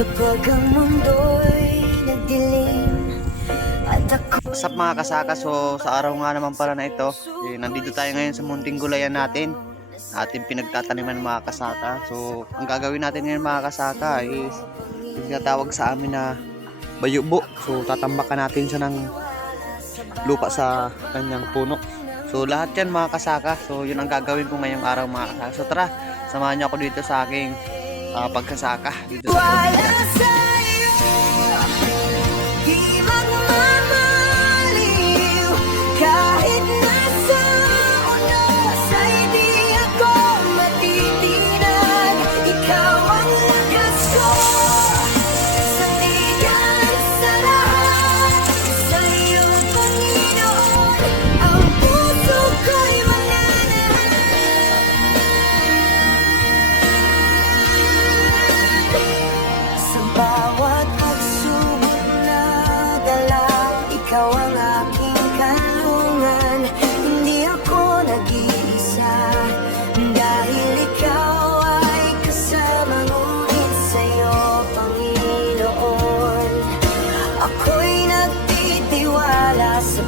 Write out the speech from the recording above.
Kapag ang mundo'y nagdilim at ako... What's up mga kasaka? So sa araw nga naman pala na ito, nandito tayo ngayon sa munting gulayan natin, ating pinagtataniman mga kasaka. So ang gagawin natin ngayon mga kasaka is yung tinatawag sa amin na bayubo. So tatambakan natin siya ng lupa sa kanyang puno. So lahat yan mga kasaka. So yun ang gagawin ko ngayong araw mga kasaka. So tara, samahan niyo ako dito sa aking pagkasaka dito sa probinsya. Kahit nasa unos ay di ako matitinag. Ikaw ang lakas ko, sandigan sa lahat. Sa iyong Panginoon, ang puso ko'y mananahan. Sa bawat pagsubok na dala, ikaw ang aking kanlungan. Hindi ako nag-iisa, dahil ikaw ay kasama ngunit sa'yo, Panginoon. Ako'y nagtitiwala sa